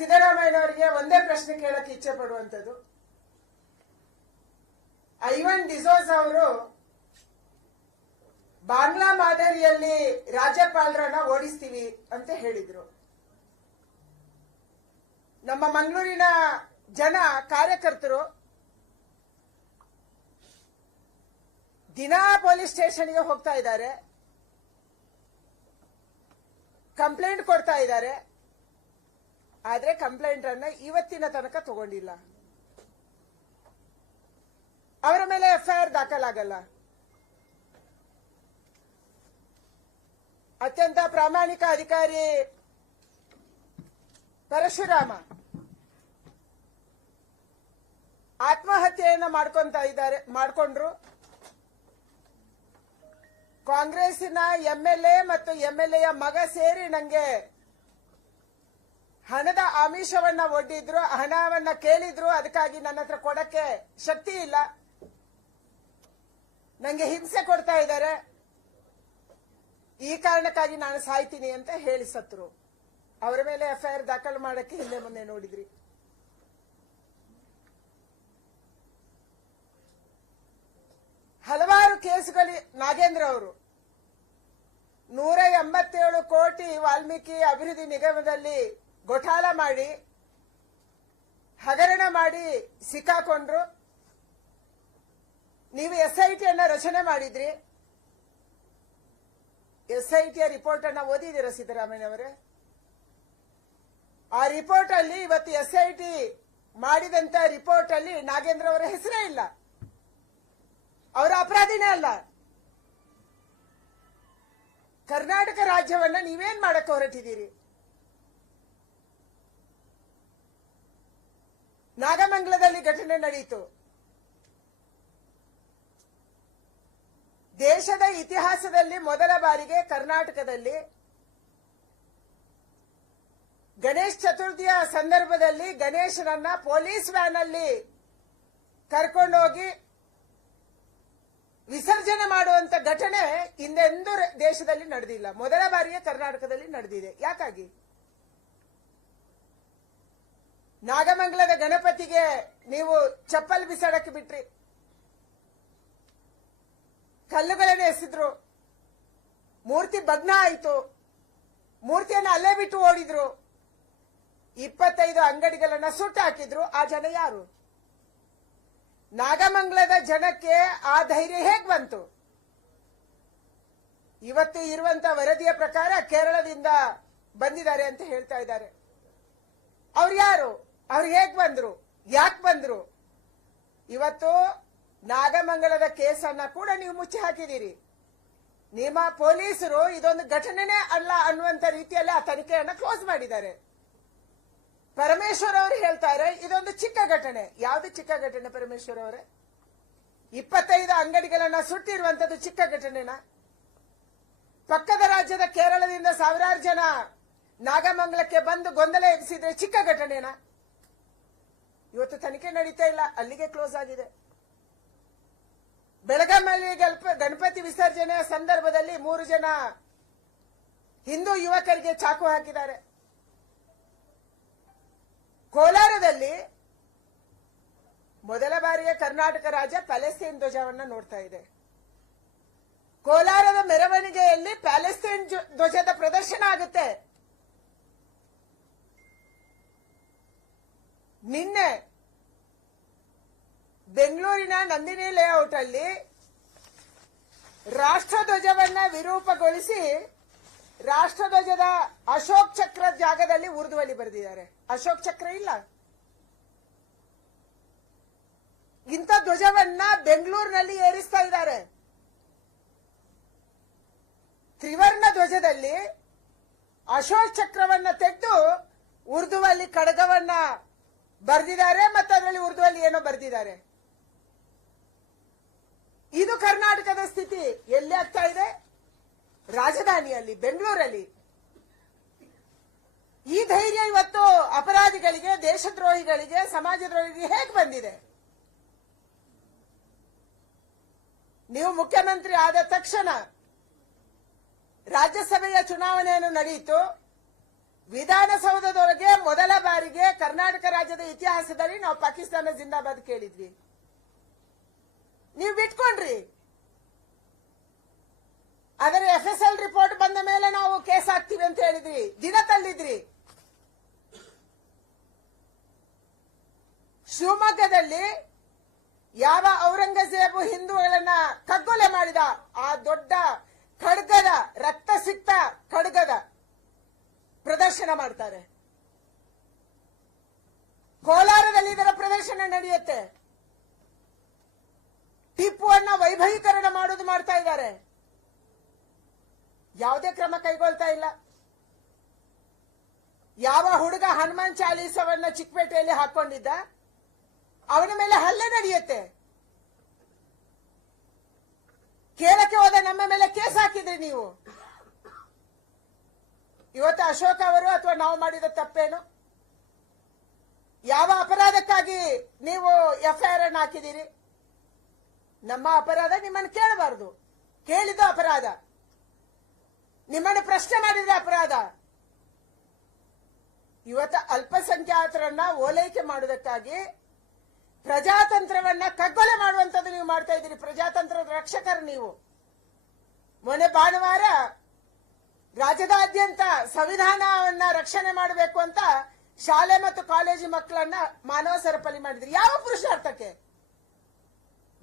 ಸಿದ್ದರಾಮಯ್ಯನವರಿಗೆ ಒಂದೇ ಪ್ರಶ್ನೆ ಕೇಳಕ್ಕೆ ಇಚ್ಛೆ ಪಡುವಂತದ್ದು. ಐವನ್ ಡಿಸೋಜ್ ಅವರು ಬಾಂಗ್ಲಾ ಮಾದರಿಯಲ್ಲಿ ರಾಜ್ಯಪಾಲರನ್ನ ಓಡಿಸ್ತೀವಿ ಅಂತ ಹೇಳಿದ್ರು. ನಮ್ಮ ಮಂಗಳೂರಿನ ಜನ ಕಾರ್ಯಕರ್ತರು ದಿನಾ ಪೊಲೀಸ್ ಸ್ಟೇಷನ್ಗೆ ಹೋಗ್ತಾ ಇದ್ದಾರೆ, ಕಂಪ್ಲೇಂಟ್ ಕೊಡ್ತಾ ಇದ್ದಾರೆ. ಆದ್ರೆ ಕಂಪ್ಲೇಂಟ್ ಅನ್ನ ಇವತ್ತಿನ ತನಕ ತಗೊಂಡಿಲ್ಲ. ಅವರ ಮೇಲೆ ಎಫ್ಐಆರ್ ದಾಖಲಾಗಲ್ಲ. ಅತ್ಯಂತ ಪ್ರಾಮಾಣಿಕ ಅಧಿಕಾರಿ ಪರಶುರಾಮ ಆತ್ಮಹತ್ಯೆಯನ್ನ ಮಾಡಿಕೊಂಡ್ರು. ಕಾಂಗ್ರೆಸ್ಸಿನ ಎಂಎಲ್ಎ ಮತ್ತು ಎಂಎಲ್ಎಯ ಮಗ ಸೇರಿ ನಂಗೆ ಹಣದ ಆಮಿಷವನ್ನ ಒಡ್ಡಿದ್ರು, ಹಣವನ್ನ ಕೇಳಿದ್ರು. ಅದಕ್ಕಾಗಿ ನನ್ನ ಹತ್ರ ಕೊಡಕ್ಕೆ ಶಕ್ತಿ ಇಲ್ಲ, ನಂಗೆ ಹಿಂಸೆ ಕೊಡ್ತಾ ಇದ್ದಾರೆ, ಈ ಕಾರಣಕ್ಕಾಗಿ ನಾನು ಸಾಯ್ತೀನಿ ಅಂತ ಹೇಳಿ ಸತ್ರು. ಅವರ ಮೇಲೆ ಎಫ್ಐಆರ್ ದಾಖಲು ಮಾಡಕ್ಕೆ ಹಿಂದೆ ಮುಂದೆ ನೋಡಿದ್ರಿ. ಹಲವಾರು ಕೇಸುಗಳು. ನಾಗೇಂದ್ರ ಅವರು 187 ಕೋಟಿ ವಾಲ್ಮೀಕಿ ಅಭಿವೃದ್ಧಿ ನಿಗಮದಲ್ಲಿ ಘೋಟಾಲ ಮಾಡಿ ಹಗರಣ ಮಾಡಿ ಸಿಕ್ಕಾಕೊಂಡ್ರು. ನೀವು ಎಸ್ಐಟಿಯನ್ನ ರಚನೆ ಮಾಡಿದ್ರಿ. ಎಸ್ಐಟಿಯ ರಿಪೋರ್ಟ್ ಅನ್ನ ಓದಿದ್ದೀರಾ ಸಿದ್ದರಾಮಯ್ಯನವರೇ? ಆ ರಿಪೋರ್ಟ್ ಅಲ್ಲಿ ಇವತ್ತು ಎಸ್ಐಟಿ ಮಾಡಿದಂತ ರಿಪೋರ್ಟ್ ಅಲ್ಲಿ ನಾಗೇಂದ್ರ ಅವರ ಹೆಸರೇ ಇಲ್ಲ. ಅವರ ಅಪರಾಧಿನೇ ಅಲ್ಲ. ಕರ್ನಾಟಕ ರಾಜ್ಯವನ್ನ ನೀವೇನ್ ಮಾಡಕ್ಕೆ ಹೊರಟಿದ್ದೀರಿ? ನಾಗಮಂಗಲದಲ್ಲಿ ಘಟನೆ ನಡೆಯಿತು. ದೇಶದ ಇತಿಹಾಸದಲ್ಲಿ ಮೊದಲ ಬಾರಿಗೆ ಕರ್ನಾಟಕದಲ್ಲಿ ಗಣೇಶ ಚತುರ್ಥಿಯ ಸಂದರ್ಭದಲ್ಲಿ ಗಣೇಶನನ್ನ ಪೊಲೀಸ್ ವ್ಯಾನ್ ಅಲ್ಲಿ ಕರ್ಕೊಂಡೋಗಿ ವಿಸರ್ಜನೆ ಮಾಡುವಂತ ಘಟನೆ ಹಿಂದೆಂದೂ ದೇಶದಲ್ಲಿ ನಡೆದಿಲ್ಲ. ಮೊದಲ ಬಾರಿಗೆ ಕರ್ನಾಟಕದಲ್ಲಿ ನಡೆದಿದೆ. ಯಾಕಾಗಿ? ನಾಗಮಂಗಲದ ಗಣಪತಿಗೆ ನೀವು ಚಪ್ಪಲ್ ಬಿಸಾಡಕ್ಕೆ ಬಿಟ್ರಿ, ಕಲ್ಲುಗಳನ್ನು ಎಸೆದ್ರು, ಮೂರ್ತಿ ಭಗ್ನ ಆಯಿತು, ಮೂರ್ತಿಯನ್ನು ಅಲ್ಲೇ ಬಿಟ್ಟು ಓಡಿದ್ರು, 25 ಅಂಗಡಿಗಳನ್ನ ಸುಟ್ಟು ಹಾಕಿದ್ರು. ಆ ಜನ ಯಾರು? ನಾಗಮಂಗಲದ ಜನಕ್ಕೆ ಆ ಧೈರ್ಯ ಹೇಗ್ ಬಂತು? ಇವತ್ತು ಇರುವಂತ ವರದಿಯ ಪ್ರಕಾರ ಕೇರಳದಿಂದ ಬಂದಿದ್ದಾರೆ ಅಂತ ಹೇಳ್ತಾ ಇದ್ದಾರೆ. ಅವ್ರು ಯಾರು? ಅವ್ರು ಹೇಗ್ ಬಂದ್ರು? ಯಾಕೆ ಬಂದ್ರು? ಇವತ್ತು ನಾಗಮಂಗಲದ ಕೇಸನ್ನ ಕೂಡ ನೀವು ಮುಚ್ಚಿ ಹಾಕಿದ್ದೀರಿ. ನಿಮ್ಮ ಪೊಲೀಸರು ಇದೊಂದು ಘಟನೆನೇ ಅಲ್ಲ ಅನ್ನುವಂತ ರೀತಿಯಲ್ಲಿ ಆ ತನಿಖೆಯನ್ನ ಕ್ಲೋಸ್ ಮಾಡಿದ್ದಾರೆ. ಪರಮೇಶ್ವರ್ ಅವರು ಹೇಳ್ತಾರೆ ಇದೊಂದು ಚಿಕ್ಕ ಘಟನೆ. ಯಾವ್ದು ಚಿಕ್ಕ ಘಟನೆ ಪರಮೇಶ್ವರ್ ಅವರೇ? 25 ಅಂಗಡಿಗಳನ್ನ ಸುಟ್ಟಿರುವಂತದ್ದು ಚಿಕ್ಕ ಘಟನೆನಾ? ಪಕ್ಕದ ರಾಜ್ಯದ ಕೇರಳದಿಂದ ಸಾವಿರಾರು ಜನ ನಾಗಮಂಗಲಕ್ಕೆ ಬಂದು ಗೊಂದಲ ಎಬ್ಬಿಸಿದ್ರೆ ಚಿಕ್ಕ ಘಟನೆನಾ? ಇವತ್ತು ತನಿಖೆ ನಡೀತಾ ಇಲ್ಲ, ಅಲ್ಲಿಗೆ ಕ್ಲೋಸ್ ಆಗಿದೆ. ಬೆಳಗಾವಿಯಲ್ಲಿ ಗಣಪತಿ ವಿಸರ್ಜನೆಯ ಸಂದರ್ಭದಲ್ಲಿ 3 ಜನ ಹಿಂದೂ ಯುವಕರಿಗೆ ಚಾಕು ಹಾಕಿದ್ದಾರೆ. ಕೋಲಾರದಲ್ಲಿ ಮೊದಲ ಬಾರಿಗೆ ಕರ್ನಾಟಕ ರಾಜ್ಯ ಪ್ಯಾಲೆಸ್ತೈನ್ ಧ್ವಜವನ್ನ ನೋಡ್ತಾ ಇದೆ. ಕೋಲಾರದ ಮೆರವಣಿಗೆಯಲ್ಲಿ ಪ್ಯಾಲೆಸ್ತೈನ್ ಧ್ವಜದ ಪ್ರದರ್ಶನ ಆಗುತ್ತೆ. ನಿನ್ನೆ ಬೆಂಗಳೂರಿನ ನಂದಿನಿ ಲೇಔಟ್ ಅಲ್ಲಿ ರಾಷ್ಟ್ರಧ್ವಜವನ್ನ ವಿರೂಪಗೊಳಿಸಿ ರಾಷ್ಟ್ರಧ್ವಜದ ಅಶೋಕ್ ಚಕ್ರ ಜಾಗದಲ್ಲಿ ಉರ್ದುವಲ್ಲಿ ಬರೆದಿದ್ದಾರೆ. ಅಶೋಕ್ ಚಕ್ರ ಇಲ್ಲ. ಇಂಥ ಧ್ವಜವನ್ನ ಬೆಂಗಳೂರಿನಲ್ಲಿ ಏರಿಸ್ತಾ ಇದ್ದಾರೆ. ತ್ರಿವರ್ಣ ಧ್ವಜದಲ್ಲಿ ಅಶೋಕ್ ಚಕ್ರವನ್ನ ತೆಗೆದು ಉರ್ದುವಲ್ಲಿ ಖಡ್ಗವನ್ನ ಬರೆದಿದ್ದಾರೆ ಮತ್ತು ಅದರಲ್ಲಿ ಉರ್ದುವಲ್ಲಿ ಏನೋ ಬರೆದಿದ್ದಾರೆ. ಇದು ಕರ್ನಾಟಕದ ಸ್ಥಿತಿ. ಎಲ್ಲಿ ಆಗ್ತಾ ಇದೆ? ರಾಜಧಾನಿಯಲ್ಲಿ, ಬೆಂಗಳೂರಲ್ಲಿ. ಈ ಧೈರ್ಯ ಇವತ್ತು ಅಪರಾಧಿಗಳಿಗೆ, ದೇಶದ್ರೋಹಿಗಳಿಗೆ, ಸಮಾಜದ್ರೋಹಿಗಳಿಗೆ ಹೇಗೆ ಬಂದಿದೆ? ನೀವು ಮುಖ್ಯಮಂತ್ರಿ ಆದ ತಕ್ಷಣ ರಾಜ್ಯಸಭೆಯ ಚುನಾವಣೆಯನ್ನು ನಡೆಯಿತು. ವಿಧಾನಸೌಧದೊಳಗೆ ಮೊದಲ ಬಾರಿಗೆ ಕರ್ನಾಟಕ ರಾಜ್ಯದ ಇತಿಹಾಸದಲ್ಲಿ ನಾವು ಪಾಕಿಸ್ತಾನ ಜಿಂದಾಬಾದ್ ಕೇಳಿದ್ವಿ. ನೀವು ಬಿಟ್ಕೊಂಡ್ರಿ. ಆದರೆ FSL ರಿಪೋರ್ಟ್ ಬಂದ ಮೇಲೆ ನಾವು ಕೇಸ್ ಹಾಕ್ತೀವಿ ಅಂತ ಹೇಳಿದ್ರಿ, ದಿನ ತಳ್ಳಿದ್ರಿ. ಶಿವಮೊಗ್ಗದಲ್ಲಿ ಯಾವ ಔರಂಗಜೇಬು ಹಿಂದೂಗಳನ್ನ ಕಗ್ಗೊಲೆ ಮಾಡಿದ ಆ ದೊಡ್ಡ ಖಡ್ಗದ ರಕ್ತ ಸಿಕ್ತ ಖಡ್ಗದ ಪ್ರದರ್ಶನ ಮಾಡ್ತಾರೆ. ಕೋಲಾರದಲ್ಲಿ ಇದರ ಪ್ರದರ್ಶನ ನಡೆಯುತ್ತೆ. ಟಿಪ್ಪುವನ್ನ ವೈಭವೀಕರಣ ಮಾಡೋದು ಮಾಡ್ತಾ ಇದ್ದಾರೆ. ಯಾವುದೇ ಕ್ರಮ ಕೈಗೊಳ್ತಾ ಇಲ್ಲ. ಯಾವ ಹುಡುಗ ಹನುಮಾನ್ ಚಾಲೀಸವನ್ನ ಚಿಕ್ಕಪೇಟೆಯಲ್ಲಿ ಹಾಕೊಂಡಿದ್ದ, ಅವನ ಮೇಲೆ ಹಲ್ಲೆ ನಡೆಯುತ್ತೆ. ಕೇಳಕ್ಕೆ ಹೋದ ನಮ್ಮ ಮೇಲೆ ಕೇಸ್ ಹಾಕಿದ್ರಿ ನೀವು. ಇವತ್ತು ಅಶೋಕ್ ಅವರು ಅಥವಾ ನಾವು ಮಾಡಿದ ತಪ್ಪೇನು? ಯಾವ ಅಪರಾಧಕ್ಕಾಗಿ ನೀವು FIR ಅನ್ನು ಹಾಕಿದ್ದೀರಿ? ನಮ್ಮ ಅಪರಾಧ ನಿಮ್ಮನ್ನು ಕೇಳಬಾರದು, ಕೇಳಿದ ಅಪರಾಧ. ನಿಮ್ಮನ್ನು ಪ್ರಶ್ನೆ ಮಾಡಿದ್ರೆ ಅಪರಾಧ. ಇವತ್ತು ಅಲ್ಪಸಂಖ್ಯಾತರನ್ನ ಓಲೈಕೆ ಮಾಡುವುದಕ್ಕಾಗಿ ಪ್ರಜಾತಂತ್ರವನ್ನ ಕಗ್ಗೊಲೆ ಮಾಡುವಂತದ್ದು ನೀವು ಮಾಡ್ತಾ ಇದ್ದೀರಿ. ಪ್ರಜಾತಂತ್ರದ ರಕ್ಷಕರು ನೀವು. ಮೊನ್ನೆ ಭಾನುವಾರ ರಾಜ್ಯದಾದ್ಯಂತ ಸಂವಿಧಾನವನ್ನ ರಕ್ಷಣೆ ಮಾಡಬೇಕು ಅಂತ ಶಾಲೆ ಮತ್ತು ಕಾಲೇಜು ಮಕ್ಕಳನ್ನ ಮಾನವ ಸರಪಳಿ ಮಾಡಿದ್ರಿ. ಯಾವ ಪುರುಷಾರ್ಥಕ್ಕೆ?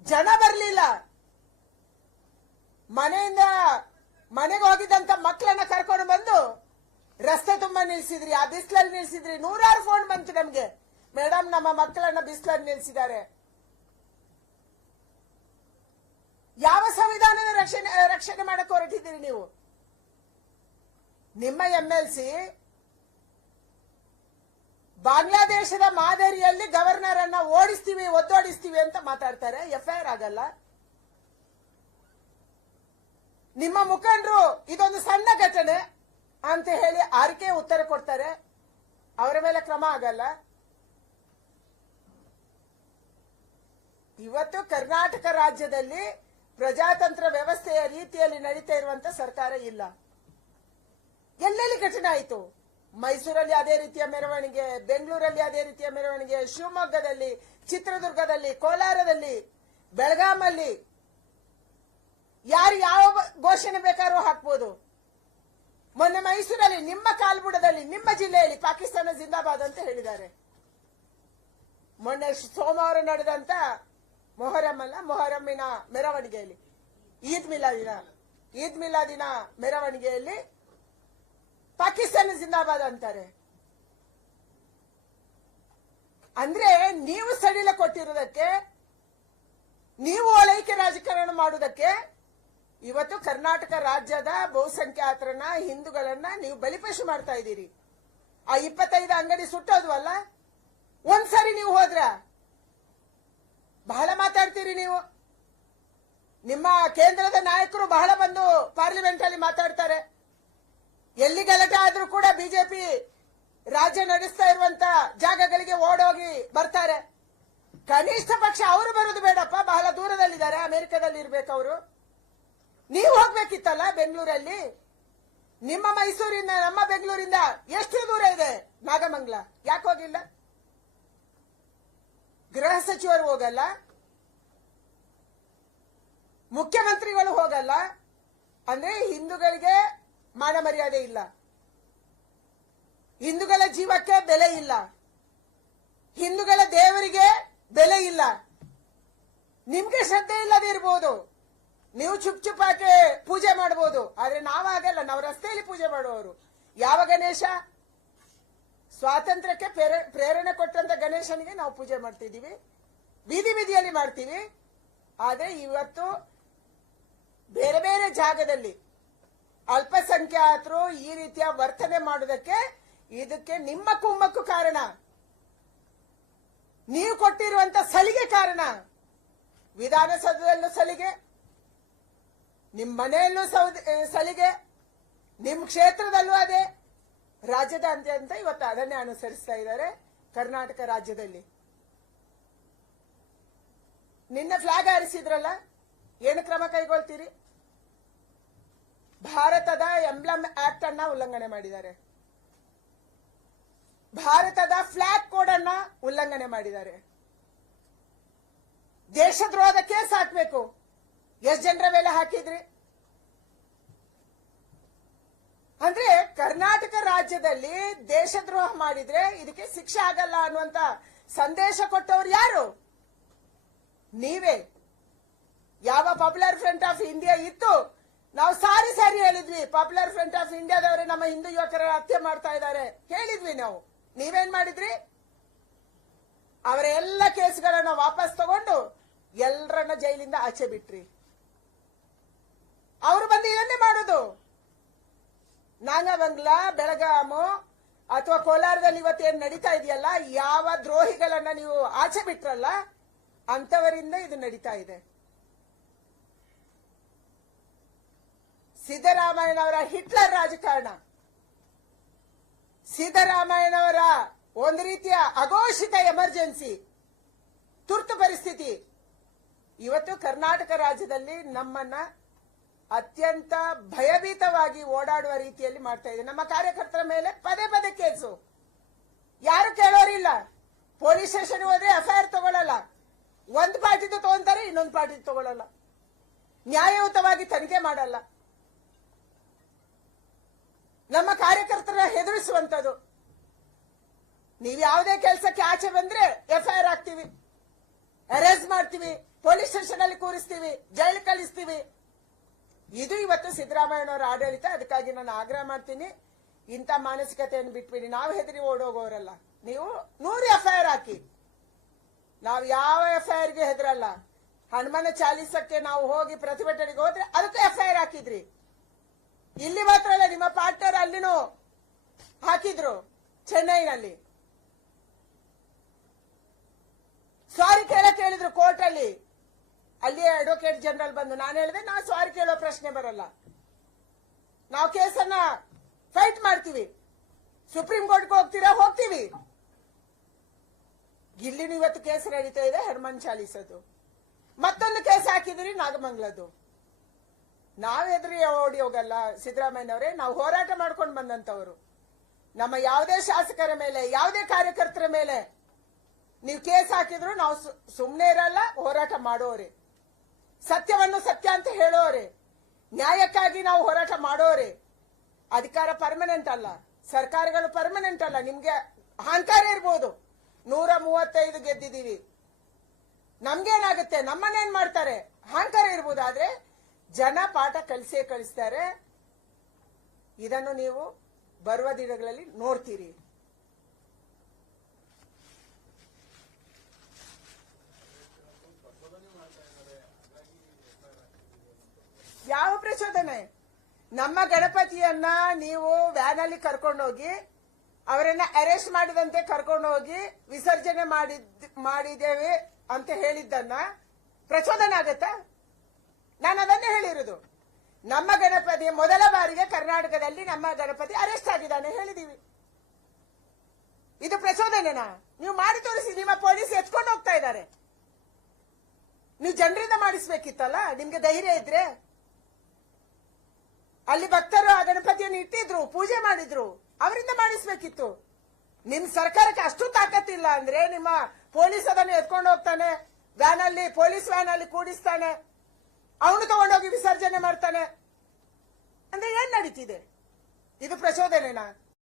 ಜನ ಬರಲಿಲ್ಲ. ಮನೆಗೆ ಹೋಗಿದ್ದಂತ ಮಕ್ಕಳನ್ನ ಕರ್ಕೊಂಡು ಬಂದು ರಸ್ತೆ ತುಂಬಾ ನಿಲ್ಸಿದ್ರಿ, ಆ ಬಿಸಿಲಲ್ಲಿ ನಿಲ್ಸಿದ್ರಿ. 100 ಫೋನ್ ಬಂತು ನಮ್ಗೆ, ಮೇಡಮ್ ನಮ್ಮ ಮಕ್ಕಳನ್ನ ಬಿಸಿಲಲ್ಲಿ ನಿಲ್ಸಿದ್ದಾರೆ. ಯಾವ ಸಂವಿಧಾನದ ರಕ್ಷಣೆ ಮಾಡಕ್ಕೆ ಹೊರಟಿದ್ದೀರಿ ನೀವು? ನಿಮ್ಮ MLC ಬಾಂಗ್ಲಾದೇಶದ ಮಾದರಿಯಲ್ಲಿ ಗವರ್ನರ್ ಅನ್ನ ಓಡಿಸ್ತೀವಿ, ಒದ್ದೋಡಿಸ್ತೀವಿ ಅಂತ ಮಾತಾಡ್ತಾರೆ. FIR ಆಗಲ್ಲ. ನಿಮ್ಮ ಮುಖಂಡರು ಇದೊಂದು ಸಣ್ಣ ಘಟನೆ ಅಂತ ಹೇಳಿ ಆರಿಕೆ ಉತ್ತರ ಕೊಡ್ತಾರೆ, ಅವರ ಮೇಲೆ ಕ್ರಮ ಆಗಲ್ಲ. ಇವತ್ತು ಕರ್ನಾಟಕ ರಾಜ್ಯದಲ್ಲಿ ಪ್ರಜಾತಂತ್ರ ವ್ಯವಸ್ಥೆಯ ರೀತಿಯಲ್ಲಿ ನಡೀತಾ ಇರುವಂತ ಸರ್ಕಾರ ಇಲ್ಲ. ಎಲ್ಲೆಲ್ಲಿ ಘಟನೆ ಆಯಿತು? ಮೈಸೂರಲ್ಲಿ ಅದೇ ರೀತಿಯ ಮೆರವಣಿಗೆ, ಬೆಂಗಳೂರಲ್ಲಿ ಅದೇ ರೀತಿಯ ಮೆರವಣಿಗೆ, ಶಿವಮೊಗ್ಗದಲ್ಲಿ, ಚಿತ್ರದುರ್ಗದಲ್ಲಿ, ಕೋಲಾರದಲ್ಲಿ, ಬೆಳಗಾಮಲ್ಲಿ ಯಾರು ಯಾವ ಘೋಷಣೆ ಬೇಕಾದ್ರೂ ಹಾಕ್ಬೋದು. ಮೊನ್ನೆ ಮೈಸೂರಲ್ಲಿ ನಿಮ್ಮ ಕಾಲ್ಬುಡದಲ್ಲಿ, ನಿಮ್ಮ ಜಿಲ್ಲೆಯಲ್ಲಿ ಪಾಕಿಸ್ತಾನ ಜಿಂದಾಬಾದ್ ಅಂತ ಹೇಳಿದ್ದಾರೆ. ಮೊನ್ನೆ ಸೋಮವಾರ ನಡೆದಂತ ಮೊಹರಮ್ಮಿನ ಮೆರವಣಿಗೆಯಲ್ಲಿ, ಈದ್ ಮಿಲಾದಿನ ಮೆರವಣಿಗೆಯಲ್ಲಿ ಪಾಕಿಸ್ತಾನ ಜಿಂದಾಬಾದ್ ಅಂತಾರೆ. ಅಂದ್ರೆ ನೀವು ಸಡಿಲ ಕೊಟ್ಟಿರುವುದಕ್ಕೆ, ನೀವು ಓಲೈಕೆ ರಾಜಕಾರಣ ಮಾಡುವುದಕ್ಕೆ ಇವತ್ತು ಕರ್ನಾಟಕ ರಾಜ್ಯದ ಬಹುಸಂಖ್ಯಾತರನ್ನ, ಹಿಂದೂಗಳನ್ನ ನೀವು ಬಲಿಪಶು ಮಾಡ್ತಾ ಇದ್ದೀರಿ. ಆ 25 ಅಂಗಡಿ ಸುಟ್ಟೋದು ಅಲ್ಲ, ಒಂದ್ಸರಿ ನೀವು ಹೋದ್ರ ಬಹಳ ಮಾತಾಡ್ತೀರಿ ನೀವು. ನಿಮ್ಮ ಕೇಂದ್ರದ ನಾಯಕರು ಬಹಳ ಬಂದು ಪಾರ್ಲಿಮೆಂಟ್ ಅಲ್ಲಿ ಮಾತಾಡ್ತಾರೆ. ಎಲ್ಲಿ ಗಲಾಟೆ ಆದ್ರೂ ಕೂಡ ಬಿಜೆಪಿ ರಾಜ್ಯ ನಡೆಸ್ತಾ ಇರುವಂತ ಜಾಗಗಳಿಗೆ ಓಡೋಗಿ ಬರ್ತಾರೆ. ಕನಿಷ್ಠ ಪಕ್ಷ ಅವರು ಬರುವುದು ಬೇಡಪ್ಪ, ಬಹಳ ದೂರದಲ್ಲಿದ್ದಾರೆ, ಅಮೆರಿಕದಲ್ಲಿ ಇರ್ಬೇಕು ಅವರು. ನೀವು ಹೋಗ್ಬೇಕಿತ್ತಲ್ಲ ಬೆಂಗಳೂರಲ್ಲಿ. ನಿಮ್ಮ ಮೈಸೂರಿಂದ, ನಮ್ಮ ಬೆಂಗಳೂರಿಂದ ಎಷ್ಟು ದೂರ ಇದೆ ನಾಗಮಂಗಲ? ಯಾಕೆ ಹೋಗಿಲ್ಲ? ಗೃಹ ಸಚಿವರು ಹೋಗಲ್ಲ, ಮುಖ್ಯಮಂತ್ರಿಗಳು ಹೋಗಲ್ಲ. ಅಂದ್ರೆ ಹಿಂದೂಗಳಿಗೆ ಮಾನ ಮರ್ಯಾದೆ ಇಲ್ಲ, ಹಿಂದೂಗಳ ಜೀವಕ್ಕೆ ಬೆಲೆ ಇಲ್ಲ, ಹಿಂದೂಗಳ ದೇವರಿಗೆ ಬೆಲೆ ಇಲ್ಲ. ನಿಮ್ಗೆ ಶ್ರದ್ಧೆ ಇಲ್ಲದೆ ಇರಬಹುದು, ನೀವು ಚುಪ್ ಚುಪ್ಪಾಕೆ ಪೂಜೆ ಮಾಡಬಹುದು, ಆದ್ರೆ ನಾವಾಗಲ್ಲ. ನಾವು ರಸ್ತೆಯಲ್ಲಿ ಪೂಜೆ ಮಾಡುವವರು. ಯಾವ ಗಣೇಶ? ಸ್ವಾತಂತ್ರ್ಯಕ್ಕೆ ಪ್ರೇರಣೆ ಕೊಟ್ಟಂತ ಗಣೇಶನಿಗೆ ನಾವು ಪೂಜೆ ಮಾಡ್ತಿದ್ದೀವಿ, ಬೀದಿ ಬೀದಿಯಲ್ಲಿ ಮಾಡ್ತೀವಿ. ಆದ್ರೆ ಇವತ್ತು ಬೇರೆ ಬೇರೆ ಜಾಗದಲ್ಲಿ ಅಲ್ಪಸಂಖ್ಯಾತರು ಈ ರೀತಿಯ ವರ್ತನೆ ಮಾಡುವುದಕ್ಕೆ, ಇದಕ್ಕೆ ನಿಮ್ಮ ಕುಮ್ಮಕ್ಕು ಕಾರಣ, ನೀವು ಕೊಟ್ಟಿರುವಂತ ಸಲಿಗೆ ಕಾರಣ. ವಿಧಾನಸೌಧದಲ್ಲೂ ಸಲಿಗೆ, ನಿಮ್ಮ ಮನೆಯಲ್ಲೂ ಸಲಿಗೆ, ನಿಮ್ಮ ಕ್ಷೇತ್ರದಲ್ಲೂ ಅದೇ, ರಾಜ್ಯದಾದ್ಯಂತ ಇವತ್ತು ಅದನ್ನೇ ಅನುಸರಿಸ್ತಾ ಇದ್ದಾರೆ. ಕರ್ನಾಟಕ ರಾಜ್ಯದಲ್ಲಿ ನಿನ್ನೆ ಫ್ಲಾಗ್ ಹಾರಿಸಿದ್ರಲ್ಲ, ಏನು ಕ್ರಮ ಕೈಗೊಳ್ತೀರಿ? ಭಾರತದ ಎಂಬ್ಲಮ್ ಆಕ್ಟ್ ಅನ್ನ ಉಲ್ಲಂಘನೆ ಮಾಡಿದ್ದಾರೆ. ಭಾರತದ ಫ್ಲಾಗ್ ಕೋಡ್ ಅನ್ನ ಉಲ್ಲಂಘನೆ ಮಾಡಿದ್ದಾರೆ. ದೇಶದ್ರೋಹದ ಕೇಸ್ ಹಾಕ್ಬೇಕು. ಎಷ್ಟು ಜನರ ಮೇಲೆ ಹಾಕಿದ್ರಿ? ಅಂದ್ರೆ ಕರ್ನಾಟಕ ರಾಜ್ಯದಲ್ಲಿ ದೇಶದ್ರೋಹ ಮಾಡಿದ್ರೆ ಇದಕ್ಕೆ ಶಿಕ್ಷೆ ಆಗಲ್ಲ ಅನ್ನುವಂತ ಸಂದೇಶ ಕೊಟ್ಟವರು ಯಾರು? ನೀವೇ. ಯಾವ ಪಾಪ್ಯುಲರ್ ಫ್ರಂಟ್ ಆಫ್ ಇಂಡಿಯಾ ಇತ್ತು, ನಾವು ಸಾರಿ ಹೇಳಿದ್ವಿ, ಪಾಪ್ಯುಲರ್ ಫ್ರಂಟ್ ಆಫ್ ಇಂಡಿಯಾದವರೇ ನಮ್ಮ ಹಿಂದೂ ಯುವಕರ ಹತ್ಯೆ ಮಾಡ್ತಾ ಇದ್ದಾರೆ ಹೇಳಿದ್ವಿ ನಾವು. ನೀವೇನ್ ಮಾಡಿದ್ರಿ? ಅವರ ಎಲ್ಲ ಕೇಸ್ಗಳನ್ನ ವಾಪಸ್ ತಗೊಂಡು ಎಲ್ಲರನ್ನ ಜೈಲಿಂದ ಆಚೆ ಬಿಟ್ರಿ. ಅವರು ಬಂದು ಇದನ್ನೇ ಮಾಡೋದು. ನಾಗಬಂಗ್ಲಾ, ಬೆಳಗಾಮು ಅಥವಾ ಕೋಲಾರದಲ್ಲಿ ಇವತ್ತೇನು ನಡೀತಾ ಇದೆಯಲ್ಲ, ಯಾವ ದ್ರೋಹಿಗಳನ್ನ ನೀವು ಆಚೆ ಬಿಟ್ರಲ್ಲ ಅಂತವರಿಂದ ಇದು ನಡೀತಾ ಇದೆ. ಸಿದ್ದರಾಮಯ್ಯನವರ ಹಿಟ್ಲರ್ ರಾಜಕಾರಣ, ಸಿದ್ದರಾಮಯ್ಯನವರ ಒಂದು ರೀತಿಯ ಅಘೋಷಿತ ಎಮರ್ಜೆನ್ಸಿ, ತುರ್ತು ಪರಿಸ್ಥಿತಿ ಇವತ್ತು ಕರ್ನಾಟಕ ರಾಜ್ಯದಲ್ಲಿ ನಮ್ಮನ್ನ ಅತ್ಯಂತ ಭಯಭೀತವಾಗಿ ಓಡಾಡುವ ರೀತಿಯಲ್ಲಿ ಮಾಡ್ತಾ ಇದೆ. ನಮ್ಮ ಕಾರ್ಯಕರ್ತರ ಮೇಲೆ ಪದೇ ಪದೇ ಕೇಸು. ಯಾರು ಕೇಳೋರಿಲ್ಲ. ಪೊಲೀಸ್ ಸ್ಟೇಷನ್ ಹೋದ್ರೆ ಎಫ್ಐಆರ್ ತಗೊಳ್ಳಲ್ಲ. ಒಂದು ಪಾರ್ಟಿದು ತಗೊಂತಾರೆ, ಇನ್ನೊಂದು ಪಾರ್ಟಿ ತಗೊಳ್ಳಲ್ಲ. ನ್ಯಾಯಯುತವಾಗಿ ತನಿಖೆ ಮಾಡಲ್ಲ. ನಮ್ಮ ಕಾರ್ಯಕರ್ತರ ಹೆದರಿಸುವಂತದ್ದು. ನೀವು ಯಾವುದೇ ಕೆಲಸಕ್ಕೆ ಆಚೆ ಬಂದ್ರೆ ಎಫ್ಐಆರ್ ಹಾಕ್ತೀವಿ, ಅರೆಸ್ಟ್ ಮಾಡ್ತೀವಿ, ಪೊಲೀಸ್ ಸ್ಟೇಷನ್ ಅಲ್ಲಿ ಕೂರಿಸ್ತೀವಿ, ಜೈಲು ಕಳಿಸ್ತೀವಿ. ಇದು ಇವತ್ತು ಸಿದ್ದರಾಮಯ್ಯನವರ ಆಡಳಿತ. ಅದಕ್ಕಾಗಿ ನಾನು ಆಗ್ರಹ ಮಾಡ್ತೀನಿ, ಇಂಥ ಮಾನಸಿಕತೆಯನ್ನು ಬಿಟ್ಬಿಡಿ. ನಾವು ಹೆದರಿ ಓಡೋಗೋರಲ್ಲ. ನೀವು 100 ಎಫ್ಐಆರ್ ಹಾಕಿ, ನಾವು ಯಾವ ಎಫ್ಐಆರ್ಗೆ ಹೆದರಲ್ಲ. ಹನುಮಾನ ಚಾಲೀಸಕ್ಕೆ ನಾವು ಹೋಗಿ ಪ್ರತಿಭಟನೆಗೆ ಹೋದ್ರೆ ಅದಕ್ಕೆ ಎಫ್ಐಆರ್ ಹಾಕಿದ್ರಿ. ಇಲ್ಲಿ ಮಾತ್ರ ಅಲ್ಲ, ನಿಮ್ಮ ಪಾರ್ಟ್ನರ್ ಅಲ್ಲಿನೂ ಹಾಕಿದ್ರು, ಚೆನ್ನೈನಲ್ಲಿ. ಸಾರಿ ಕೇಳಕ್ಕೆ ಹೇಳಿದ್ರು ಕೋರ್ಟ್ ಅಲ್ಲಿ. ಅಲ್ಲಿ ಅಡ್ವೊಕೇಟ್ ಜನರಲ್ ಬಂದು ನಾನು ಹೇಳಿದೆ, ನಾವು ಸಾರಿ ಕೇಳೋ ಪ್ರಶ್ನೆ ಬರಲ್ಲ, ನಾವು ಕೇಸನ್ನ ಫೈಟ್ ಮಾಡ್ತೀವಿ, ಸುಪ್ರೀಂ ಕೋರ್ಟ್ಗೆ ಹೋಗ್ತೀರಾ, ಹೋಗ್ತೀವಿ. ಇಲ್ಲಿನೂ ಇವತ್ತು ಕೇಸ್ ನಡೀತಾ ಇದೆ, ಹನುಮಾನ್ ಚಾಲೀಸದು. ಮತ್ತೊಂದು ಕೇಸ್ ಹಾಕಿದಿರಿ ನಾಗಮಂಗಲದ್ದು. ನಾವ್ ಎದುರಿ ಓಡಿ ಹೋಗಲ್ಲ ಸಿದ್ದರಾಮಯ್ಯನವರೇ. ನಾವು ಹೋರಾಟ ಮಾಡ್ಕೊಂಡು ಬಂದಂತವರು. ನಮ್ಮ ಯಾವುದೇ ಶಾಸಕರ ಮೇಲೆ, ಯಾವುದೇ ಕಾರ್ಯಕರ್ತರ ಮೇಲೆ ನೀವು ಕೇಸ್ ಹಾಕಿದ್ರು ನಾವು ಸುಮ್ಮನೆ ಇರಲ್ಲ, ಹೋರಾಟ ಮಾಡೋರೆ. ಸತ್ಯವನ್ನು ಸತ್ಯ ಅಂತ ಹೇಳೋರೆ, ನ್ಯಾಯಕ್ಕಾಗಿ ನಾವು ಹೋರಾಟ ಮಾಡೋರೆ. ಅಧಿಕಾರ ಪರ್ಮನೆಂಟ್ ಅಲ್ಲ, ಸರ್ಕಾರಗಳು ಪರ್ಮನೆಂಟ್ ಅಲ್ಲ. ನಿಮ್ಗೆ ಅಹಂಕಾರ ಇರ್ಬೋದು, 135 ಗೆದ್ದಿದ್ದೀವಿ, ನಮ್ಗೇನಾಗುತ್ತೆ, ನಮ್ಮನ್ನೇನ್ ಮಾಡ್ತಾರೆ, ಅಹಂಕಾರ ಇರ್ಬೋದು. ಆದ್ರೆ ಜನ ಪಾಠ ಕಲಿಸೇ ಕಲಿಸ್ತಾರೆ. ಇದನ್ನು ನೀವು ಬರುವ ದಿನಗಳಲ್ಲಿ ನೋಡ್ತೀರಿ. ಯಾವ ಪ್ರಚೋದನೆ? ನಮ್ಮ ಗಣಪತಿಯನ್ನ ನೀವು ವ್ಯಾನ್ ಅಲ್ಲಿ ಕರ್ಕೊಂಡೋಗಿ ಅವರನ್ನ ಅರೆಸ್ಟ್ ಮಾಡಿದಂತೆ ಕರ್ಕೊಂಡೋಗಿ ವಿಸರ್ಜನೆ ಮಾಡಿದ್ದೇವೆ ಅಂತ ಹೇಳಿದ್ದನ್ನ ಪ್ರಚೋದನೆ ಆಗತ್ತಾ? ನಾನು ಅದನ್ನೇ ಹೇಳಿರುವುದು. ನಮ್ಮ ಗಣಪತಿ ಮೊದಲ ಬಾರಿಗೆ ಕರ್ನಾಟಕದಲ್ಲಿ ನಮ್ಮ ಗಣಪತಿ ಅರೆಸ್ಟ್ ಆಗಿದ್ದಾನೆ ಹೇಳಿದೀವಿ. ಇದು ಪ್ರಚೋದನೆನಾ? ನೀವು ಮಾಡಿ ತೋರಿಸಿ. ನಿಮ್ಮ ಪೊಲೀಸ್ ಎತ್ಕೊಂಡು ಹೋಗ್ತಾ ಇದ್ದಾರೆ. ನೀವು ಜನರಿಂದ ಮಾಡಿಸ್ಬೇಕಿತ್ತಲ್ಲ, ನಿಮ್ಗೆ ಧೈರ್ಯ ಇದ್ರೆ. ಅಲ್ಲಿ ಭಕ್ತರು ಆ ಗಣಪತಿಯನ್ನು ಇಟ್ಟಿದ್ರು, ಪೂಜೆ ಮಾಡಿದ್ರು, ಅವರಿಂದ ಮಾಡಿಸ್ಬೇಕಿತ್ತು. ನಿಮ್ ಸರ್ಕಾರಕ್ಕೆ ಅಷ್ಟು ತಾಕತ್ತಿಲ್ಲ ಅಂದ್ರೆ ನಿಮ್ಮ ಪೊಲೀಸ್ ಅದನ್ನು ಎತ್ಕೊಂಡು ಹೋಗ್ತಾನೆ, ವ್ಯಾನ್ ಅಲ್ಲಿ, ಪೊಲೀಸ್ ವ್ಯಾನ್ ಅಲ್ಲಿ ಕೂಡಿಸ್ತಾನೆ, ಅವನು ತಗೊಂಡೋಗಿ ವಿಸರ್ಜನೆ ಮಾಡ್ತಾನೆ ಅಂದ್ರೆ ಏನ್ ನಡೀತಿದೆ? ಇದು ಪ್ರಚೋದನೆನಾ?